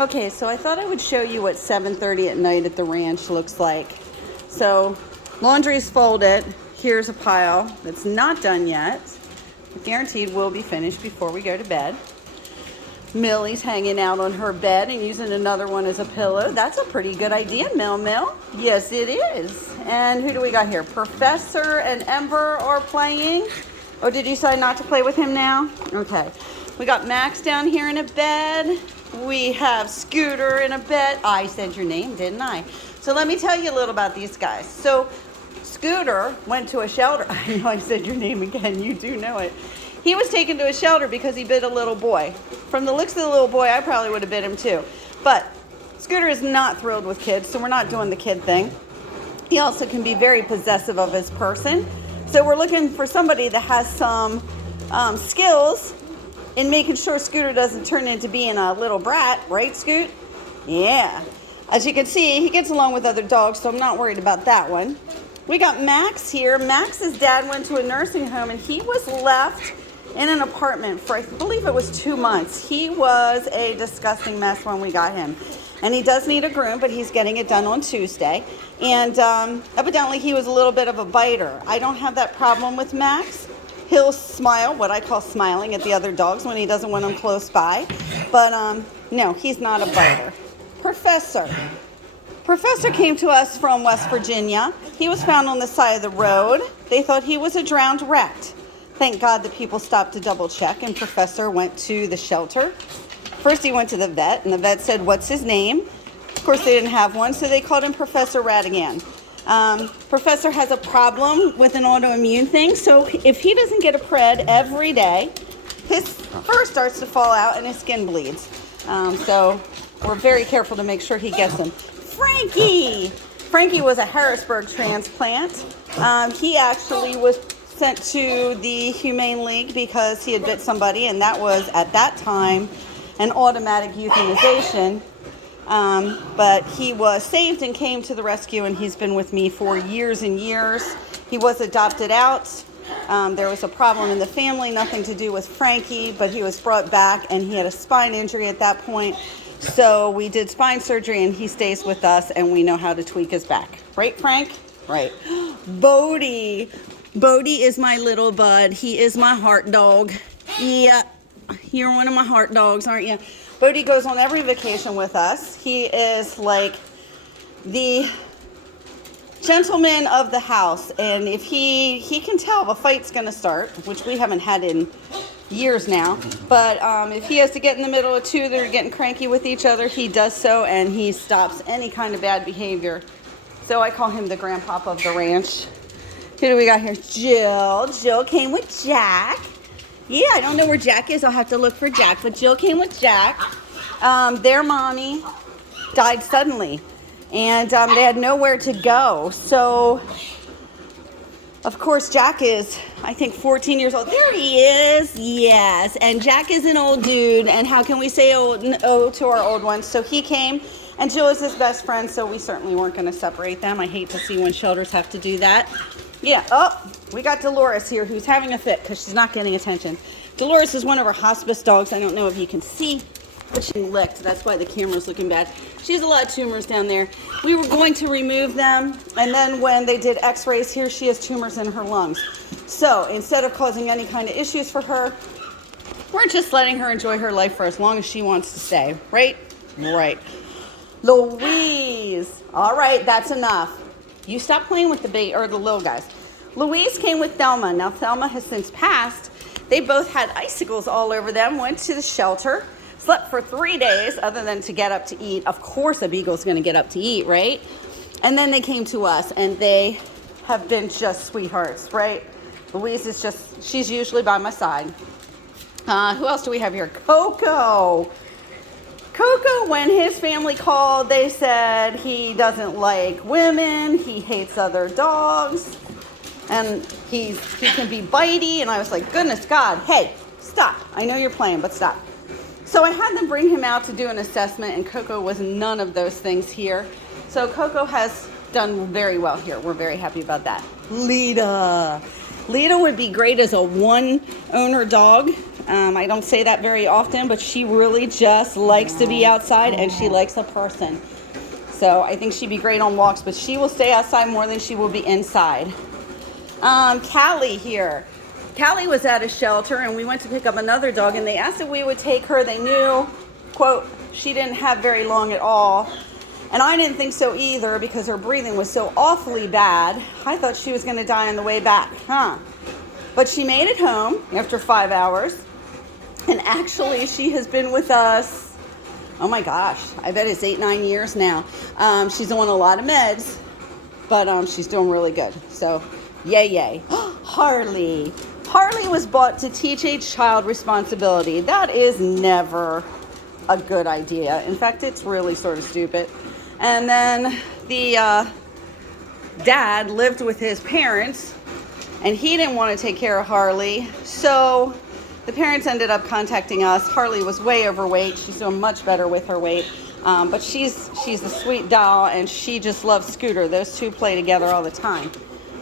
Okay, so I thought I would show you what 7:30 at night at the ranch looks like. So laundry's folded. Here's a pile that's not done yet. Guaranteed will be finished before we go to bed. Millie's hanging out on her bed and using another one as a pillow. That's a pretty good idea, Mill. Yes, it is. And who do we got here? Professor and Ember are playing. Oh, did you decide not to play with him now? Okay. We got Max down here in a bed. We have Scooter in a bed. I said your name, didn't I? So let me tell you a little about these guys. So Scooter went to a shelter. I know I said your name again. You do know it. He was taken to a shelter because he bit a little boy. From the looks of the little boy, I probably would have bit him too. But Scooter is not thrilled with kids, so we're not doing the kid thing. He also can be very possessive of his person. So we're looking for somebody that has some skills in making sure Scooter doesn't turn into being a little brat. Right, Scoot? Yeah. As you can see, he gets along with other dogs, so I'm not worried about that one. We got Max here. Max's dad went to a nursing home, and he was left in an apartment for, I believe it was 2 months. He was a disgusting mess when we got him. And he does need a groom, but he's getting it done on Tuesday. And evidently he was a little bit of a biter. I don't have that problem with Max. He'll smile, what I call smiling, at the other dogs when he doesn't want them close by. But no, he's not a biter. Professor came to us from West Virginia. He was found on the side of the road. They thought he was a drowned rat. Thank God the people stopped to double check, and Professor went to the shelter. First he went to the vet, and the vet said, "What's his name?" Of course they didn't have one, so they called him Professor Ratigan. Professor has a problem with an autoimmune thing, so if he doesn't get a pred every day, his fur starts to fall out and his skin bleeds. So we're very careful to make sure he gets them. Frankie was a Harrisburg transplant. He actually was sent to the Humane League because he had bit somebody, and that was, at that time, an automatic euthanization. But he was saved and came to the rescue, and he's been with me for years and years. He was adopted out. There was a problem in the family, nothing to do with Frankie, but he was brought back, and he had a spine injury at that point. So we did spine surgery, and he stays with us, and we know how to tweak his back. Right, Frank? Right. Bodie is my little bud. He is my heart dog. Yeah, you're one of my heart dogs, aren't you? Bodie goes on every vacation with us. He is like the gentleman of the house, and if he can tell if a fight's going to start, which we haven't had in years now, but if he has to get in the middle of two that are getting cranky with each other, he does so, and he stops any kind of bad behavior. So I call him the grandpop of the ranch. Who do we got here? Jill came with Jack. Yeah, I don't know where Jack is. I'll have to look for Jack, but Jill came with Jack. Their mommy died suddenly, and they had nowhere to go. So, of course, Jack is, I think, 14 years old. There he is. Yes, and Jack is an old dude, and how can we say oh to our old ones? So he came, and Jill is his best friend, so we certainly weren't going to separate them. I hate to see when shelters have to do that. Yeah, oh, we got Dolores here who's having a fit because she's not getting attention. Dolores is one of our hospice dogs. I don't know if you can see, but she licked. That's why the camera's looking bad. She has a lot of tumors down there. We were going to remove them, and then when they did x-rays here, she has tumors in her lungs. So instead of causing any kind of issues for her, we're just letting her enjoy her life for as long as she wants to stay. Right? Right. Louise. All right, that's enough. You stop playing with the little guys. Louise came with Thelma. Now, Thelma has since passed. They both had icicles all over them, went to the shelter, slept for 3 days other than to get up to eat. Of course, a beagle's going to get up to eat, right? And then they came to us, and they have been just sweethearts, right? Louise is just, she's usually by my side. Who else do we have here? Coco, when his family called, they said he doesn't like women, he hates other dogs, and he can be bitey, and I was like, goodness God, hey, stop. I know you're playing, but stop. So I had them bring him out to do an assessment, and Coco was none of those things here. So Coco has done very well here. We're very happy about that. Lita. Lita would be great as a one owner dog. I don't say that very often, but she really just likes to be outside and she likes a person. So I think she'd be great on walks, but she will stay outside more than she will be inside. Callie here. Callie was at a shelter and we went to pick up another dog and they asked if we would take her. They knew, quote, she didn't have very long at all. And I didn't think so either because her breathing was so awfully bad. I thought she was going to die on the way back, But she made it home after 5 hours. And actually, she has been with us, oh my gosh, I bet it's 8-9 years now. She's on a lot of meds, but she's doing really good. So, yay. Harley. Harley was bought to teach a child responsibility. That is never a good idea. In fact, it's really sort of stupid. And then the dad lived with his parents, and he didn't want to take care of Harley. So the parents ended up contacting us. Harley was way overweight. She's doing much better with her weight. But she's a sweet doll, and she just loves Scooter. Those two play together all the time.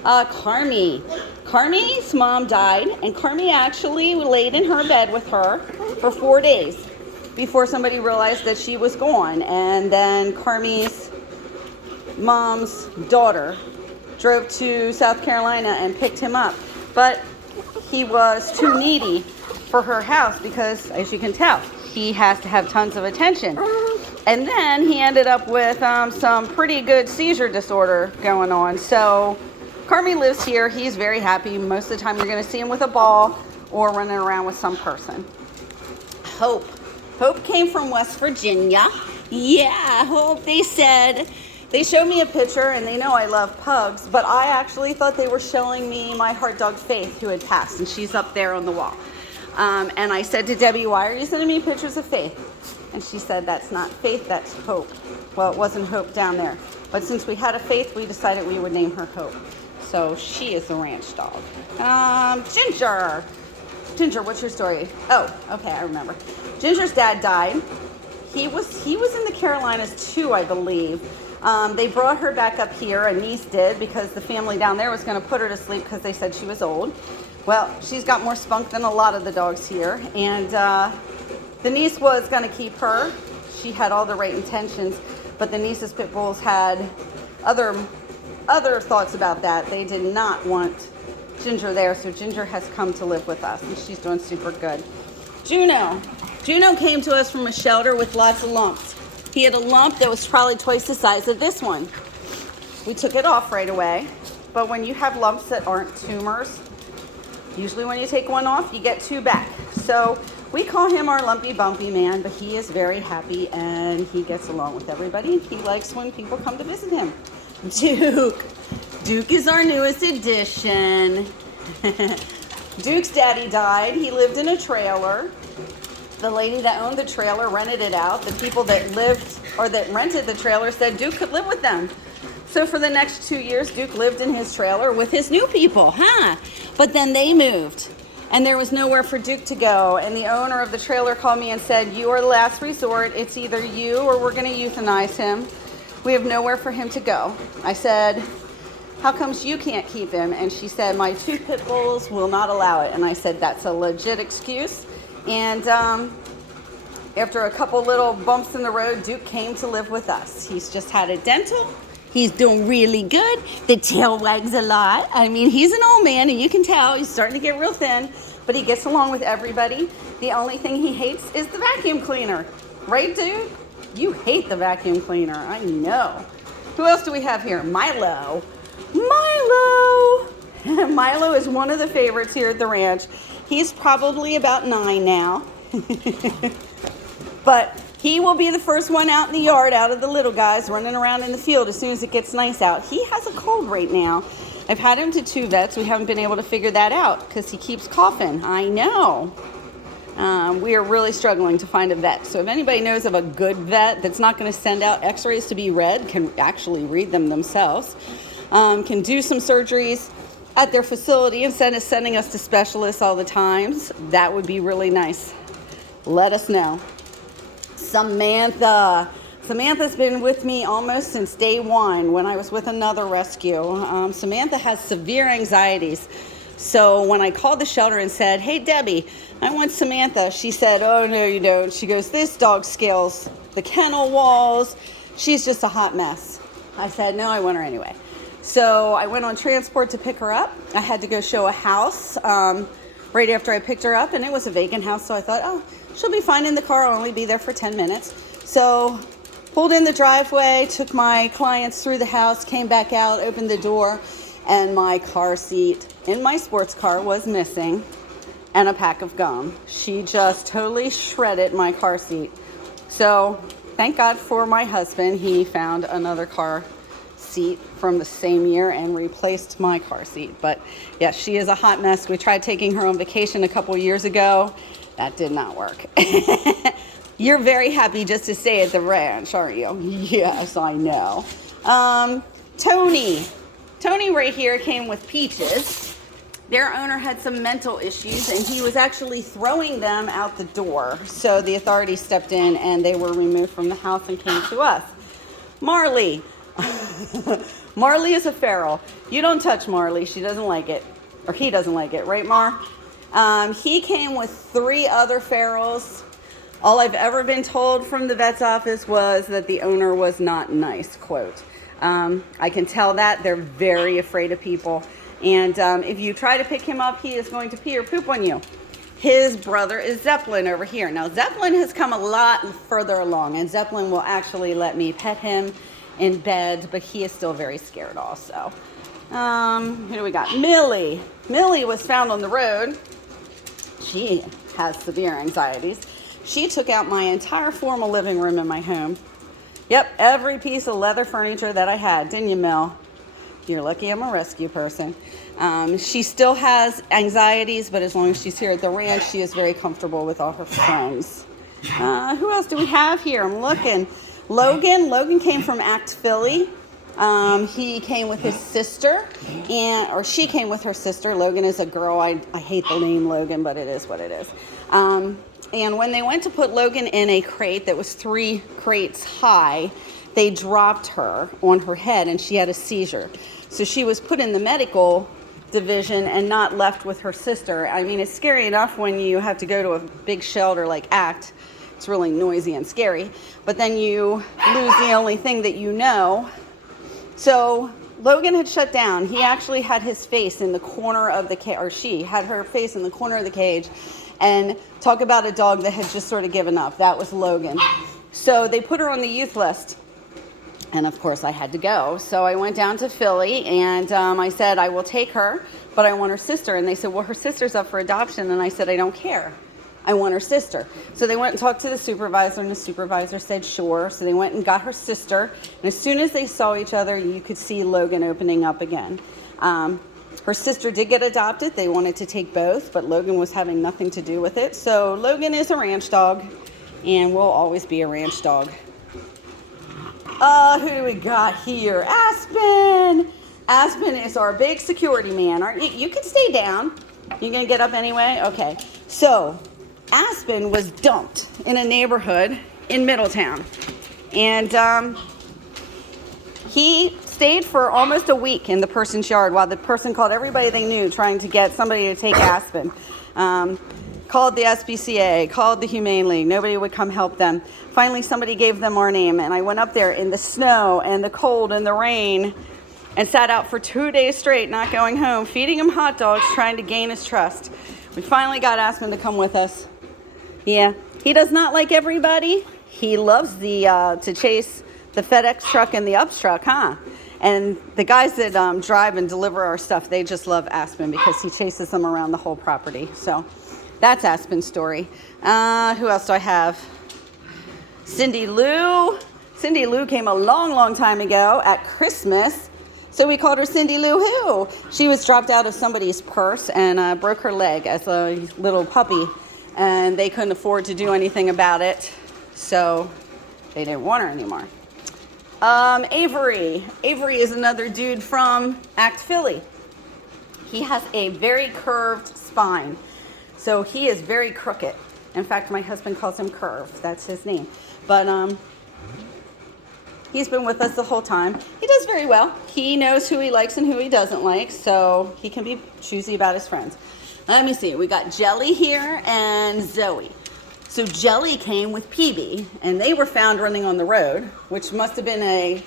Carmi. Carmi's mom died, and Carmi actually laid in her bed with her for 4 days before somebody realized that she was gone. And then Carmi's mom's daughter drove to South Carolina and picked him up. But he was too needy for her house because, as you can tell, he has to have tons of attention. And then he ended up with some pretty good seizure disorder going on. So Carmi lives here. He's very happy. Most of the time you're going to see him with a ball or running around with some person. Hope. Hope came from West Virginia. Yeah, Hope. They showed me a picture, and they know I love pugs, but I actually thought they were showing me my heart dog Faith, who had passed, and she's up there on the wall. And I said to Debbie, why are you sending me pictures of Faith? And she said, that's not Faith, that's Hope. Well, it wasn't Hope down there. But since we had a Faith, we decided we would name her Hope. So she is the ranch dog. Ginger. Ginger, what's your story? Oh, okay, I remember. Ginger's dad died. He was in the Carolinas too, I believe. They brought her back up here, a niece did, because the family down there was going to put her to sleep because they said she was old. Well, she's got more spunk than a lot of the dogs here, and the niece was going to keep her. She had all the right intentions, but the niece's pit bulls had other thoughts about that. They did not want Ginger there, so Ginger has come to live with us, and she's doing super good. Juno came to us from a shelter with lots of lumps. He had a lump that was probably twice the size of this one. We took it off right away, but when you have lumps that aren't tumors, usually when you take one off, you get two back. So we call him our lumpy bumpy man, but he is very happy and he gets along with everybody. He likes when people come to visit him. Duke is our newest addition. Duke's daddy died. He lived in a trailer. The lady that owned the trailer rented it out. The people that rented the trailer said Duke could live with them. So for the next 2 years, Duke lived in his trailer with his new people, But then they moved, and there was nowhere for Duke to go. And the owner of the trailer called me and said, you are the last resort. It's either you or we're going to euthanize him. We have nowhere for him to go. I said, how comes you can't keep him? And she said, my 2 pit bulls will not allow it. And I said, that's a legit excuse. And after a couple little bumps in the road, Duke came to live with us. He's just had a dental. He's doing really good. The tail wags a lot. I mean, he's an old man, and you can tell he's starting to get real thin, but he gets along with everybody. The only thing he hates is the vacuum cleaner. Right, Duke? You hate the vacuum cleaner. I know. Who else do we have here? Milo. Milo is one of the favorites here at the ranch. He's probably about 9 now. But he will be the first one out in the yard, out of the little guys running around in the field as soon as it gets nice out. He has a cold right now. I've had him to 2 vets. We haven't been able to figure that out because he keeps coughing. I know. We are really struggling to find a vet. So if anybody knows of a good vet that's not going to send out x-rays to be read, can actually read them themselves, can do some surgeries at their facility instead of sending us to specialists all the times, that would be really nice. Let us know. Samantha's been with me almost since day 1 when I was with another rescue. Samantha has severe anxieties. So when I called the shelter and said, hey, Debbie, I want Samantha, she said, oh, no, you don't. She goes, this dog scales the kennel walls. She's just a hot mess. I said, no, I want her anyway. So I went on transport to pick her up. I had to go show a house right after I picked her up, and it was a vacant house. So I thought, oh, she'll be fine in the car. I'll only be there for 10 minutes. So pulled in the driveway, took my clients through the house, came back out, opened the door, and my car seat in my sports car was missing, and a pack of gum. She just totally shredded my car seat. So thank God for my husband. He found another car seat from the same year and replaced my car seat. But yeah, she is a hot mess. We tried taking her on vacation a couple years ago. That did not work. You're very happy just to stay at the ranch, aren't you? Yes, I know. Tony right here came with Peaches. Their owner had some mental issues, and he was actually throwing them out the door. So the authorities stepped in, and they were removed from the house and came to us. Marley. Marley is a feral. You don't touch Marley. She doesn't like it. Or he doesn't like it. Right, Mar? He came with 3 other ferals. All I've ever been told from the vet's office was that the owner was not nice, quote. I can tell that. They're very afraid of people. And if you try to pick him up, he is going to pee or poop on you. His brother is Zeppelin over here. Now, Zeppelin has come a lot further along, and Zeppelin will actually let me pet him in bed, but he is still very scared also. Who do we got? Millie. Millie was found on the road. She has severe anxieties. She took out my entire formal living room in my home. Yep, every piece of leather furniture that I had. Didn't you, Mel? You're lucky I'm a rescue person. She still has anxieties, but as long as she's here at the ranch, she is very comfortable with all her friends. Who else do we have here? I'm looking. Logan came from Act Philly. He came with his sister, or she came with her sister. Logan is a girl. I hate the name Logan, but it is what it is. And when they went to put Logan in a crate that was 3 crates high, they dropped her on her head and she had a seizure. So she was put in the medical division and not left with her sister. I mean, it's scary enough when you have to go to a big shelter like ACT. It's really noisy and scary. But then you lose the only thing that you know. So Logan had shut down. He actually had his face in the corner of the cage, or she had her face in the corner of the cage. And talk about a dog that had just sort of given up. That was Logan. So they put her on the youth list. And of course I had to go. So I went down to Philly and I said, I will take her, but I want her sister. And they said, well, her sister's up for adoption. And I said, I don't care. I want her sister. So they went and talked to the supervisor, and the supervisor said, sure. So they went and got her sister. And as soon as they saw each other, you could see Logan opening up again. Her sister did get adopted. They wanted to take both, but Logan was having nothing to do with it. So Logan is a ranch dog and will always be a ranch dog. Who do we got here? Aspen. Aspen is our big security man. You can stay down. You're going to get up anyway? Okay. So Aspen was dumped in a neighborhood in Middletown. And he stayed for almost a week in the person's yard while the person called everybody they knew trying to get somebody to take Aspen. Called the SPCA, called the Humane League. Nobody would come help them. Finally, somebody gave them our name, and I went up there in the snow and the cold and the rain and sat out for 2 days straight, not going home, feeding him hot dogs, trying to gain his trust. We finally got Aspen to come with us. Yeah, he does not like everybody. He loves to chase the FedEx truck and the UPS truck, huh? And the guys that drive and deliver our stuff, they just love Aspen because he chases them around the whole property. So that's Aspen's story. Who else do I have? Cindy Lou. Cindy Lou came a long, long time ago at Christmas. So we called her Cindy Lou Who. She was dropped out of somebody's purse and broke her leg as a little puppy. And they couldn't afford to do anything about it. So they didn't want her anymore. Avery. Avery is another dude from Act Philly. He has a very curved spine. So he is very crooked. In fact, my husband calls him Curve. That's his name. But He's been with us the whole time. He does very well. He knows who he likes and who he doesn't like, so he can be choosy about his friends. Let me see. We got Jelly here and Zoe. So Jelly came with PB, and they were found running on the road, which must have been a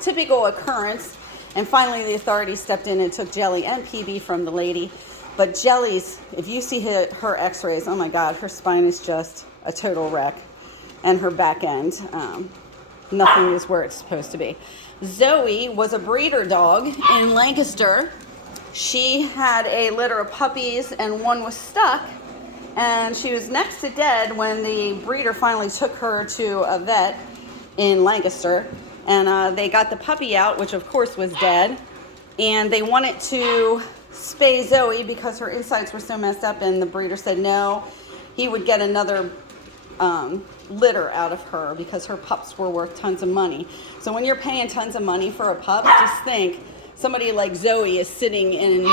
typical occurrence. And finally, the authorities stepped in and took Jelly and PB from the lady. But Jelly's, if you see her x-rays, oh my God, her spine is just a total wreck. And her back end, nothing is where it's supposed to be. Zoe was a breeder dog in Lancaster. She had a litter of puppies and one was stuck. And she was next to dead when the breeder finally took her to a vet in Lancaster. And they got the puppy out, which of course was dead. And they wanted to spay Zoe because her insides were so messed up. And the breeder said no, he would get another litter out of her because her pups were worth tons of money. So when you're paying tons of money for a pup, just think, somebody like Zoe is sitting in,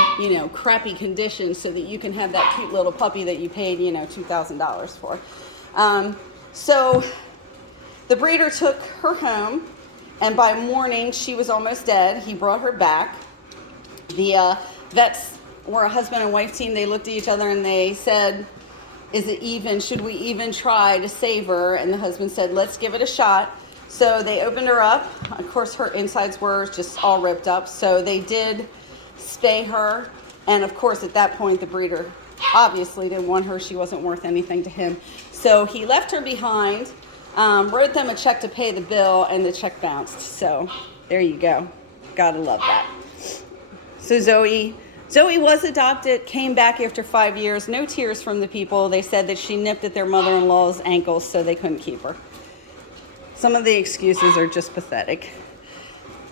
crappy condition so that you can have that cute little puppy that you paid, $2,000 for. So the breeder took her home, and by morning she was almost dead. He brought her back. The vets were a husband and wife team. They looked at each other and they said, should we even try to save her? And the husband said, let's give it a shot. So they opened her up. Of course, her insides were just all ripped up. So they did spay her. And of course, at that point, the breeder obviously didn't want her. She wasn't worth anything to him. So he left her behind, wrote them a check to pay the bill, and the check bounced. So there you go. Gotta love that. So Zoe was adopted, came back after 5 years. No tears from the people. They said that she nipped at their mother-in-law's ankles, so they couldn't keep her. Some of the excuses are just pathetic.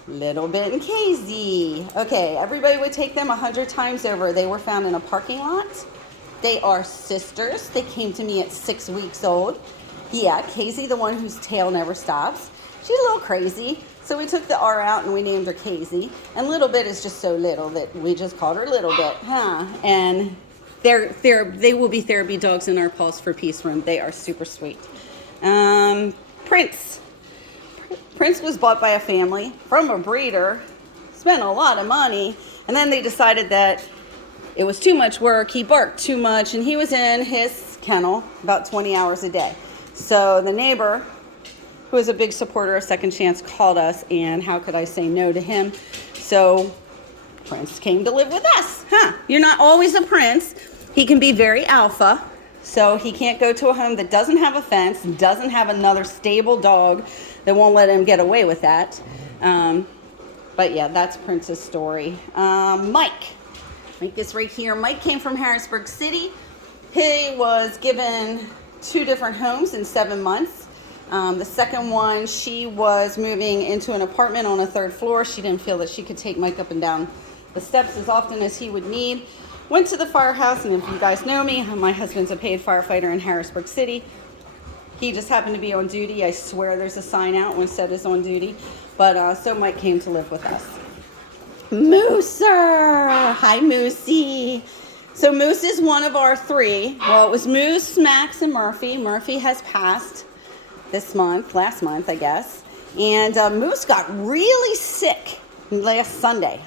Little Bit and Casey. Okay, everybody would take them 100 times over. They were found in a parking lot. They are sisters. They came to me at 6 weeks old. Yeah, Casey, the one whose tail never stops. She's a little crazy. So we took the R out and we named her Casey. And Little Bit is just so little that we just called her Little Bit, And they will be therapy dogs in our Paws for Peace room. They are super sweet. Prince was bought by a family from a breeder, spent a lot of money, and then they decided that it was too much work. He barked too much, and he was in his kennel about 20 hours a day. So the neighbor, who is a big supporter of Second Chance, called us, and how could I say no to him? So Prince came to live with us. You're not always a Prince. He can be very alpha. So he can't go to a home that doesn't have a fence, doesn't have another stable dog that won't let him get away with that. But yeah, that's Prince's story. Mike is right here. Mike came from Harrisburg City. He was given 2 different homes in 7 months. The second one, she was moving into an apartment on a 3rd floor. She didn't feel that she could take Mike up and down the steps as often as he would need. Went to the firehouse, and if you guys know me, my husband's a paid firefighter in Harrisburg City. He just happened to be on duty. I swear there's a sign out when it said is on duty. But so Mike came to live with us. Mooser! Hi, Moosey. So Moose is one of our 3. Well, it was Moose, Max, and Murphy. Murphy has passed last month, I guess. And Moose got really sick last Sunday,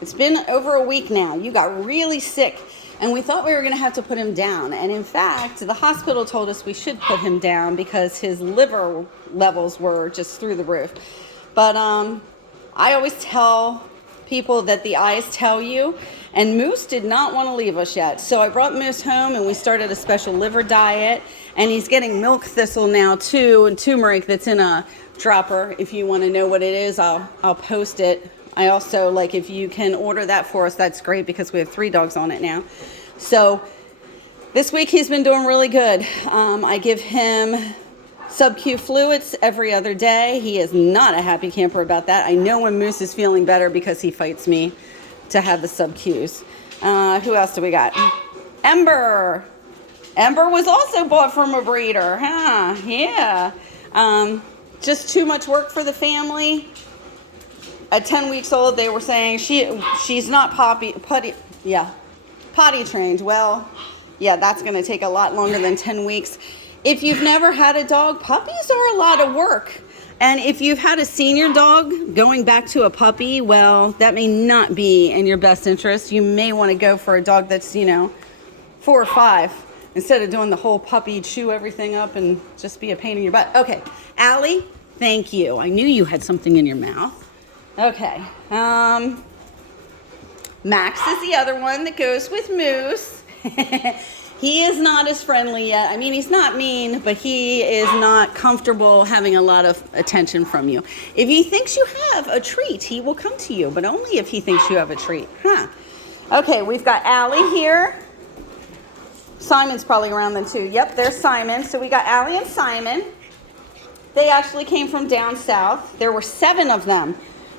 It's been over a week now. You got really sick. And we thought we were going to have to put him down. And in fact, the hospital told us we should put him down because his liver levels were just through the roof. But I always tell people that the eyes tell you. And Moose did not want to leave us yet. So I brought Moose home and we started a special liver diet. And he's getting milk thistle now too, and turmeric that's in a dropper. If you want to know what it is, I'll post it. I also, if you can order that for us, that's great because we have 3 dogs on it now. So this week he's been doing really good. I give him sub-Q fluids every other day. He is not a happy camper about that. I know when Moose is feeling better because he fights me to have the sub-Qs. Who else do we got? Ember. Ember was also bought from a breeder. Yeah. Just too much work for the family. At 10 weeks old, they were saying she's not potty trained. Well, yeah, that's going to take a lot longer than 10 weeks. If you've never had a dog, puppies are a lot of work. And if you've had a senior dog going back to a puppy, well, that may not be in your best interest. You may want to go for a dog that's, 4 or 5 instead of doing the whole puppy, chew everything up and just be a pain in your butt. Okay, Allie, thank you. I knew you had something in your mouth. Okay, Max is the other one that goes with Moose. He is not as friendly yet. I mean, he's not mean, but he is not comfortable having a lot of attention from you. If he thinks you have a treat, he will come to you, but only if he thinks you have a treat. Okay, we've got Allie here. Simon's probably around then too. Yep, there's Simon. So we got Allie and Simon. They actually came from down south. There were 7 of them.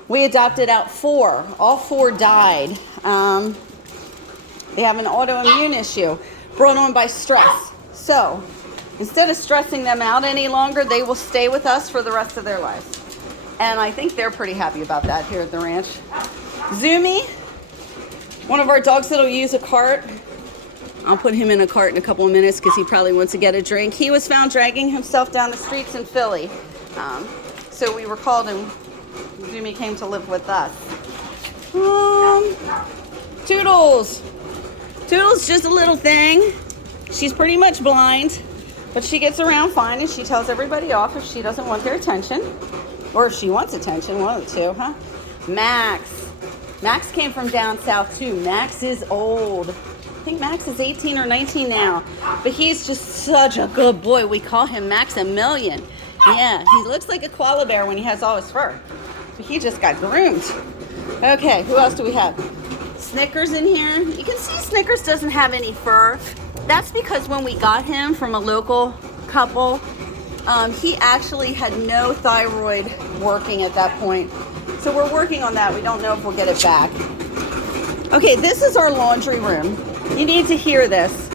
We adopted out 4. All 4 died. They have an autoimmune issue brought on by stress. So instead of stressing them out any longer, they will stay with us for the rest of their lives. And I think they're pretty happy about that here at the ranch. Zumi, one of our dogs that'll use a cart. I'll put him in a cart in a couple of minutes because he probably wants to get a drink. He was found dragging himself down the streets in Philly. So we were called and Zumi came to live with us. Toodles. Toodles just a little thing. She's pretty much blind, but she gets around fine and she tells everybody off if she doesn't want their attention. Or if she wants attention, one of the two, huh? Max. Max came from down south too. Max is old. I think Max is 18 or 19 now, but he's just such a good boy. We call him Maximilian. Yeah, he looks like a koala bear when he has all his fur. But he just got groomed. Okay, who else do we have? Snickers in here. You can see Snickers doesn't have any fur. That's because when we got him from a local couple, he actually had no thyroid working at that point. So we're working on that. We don't know if we'll get it back. Okay, this is our laundry room. You need to hear this.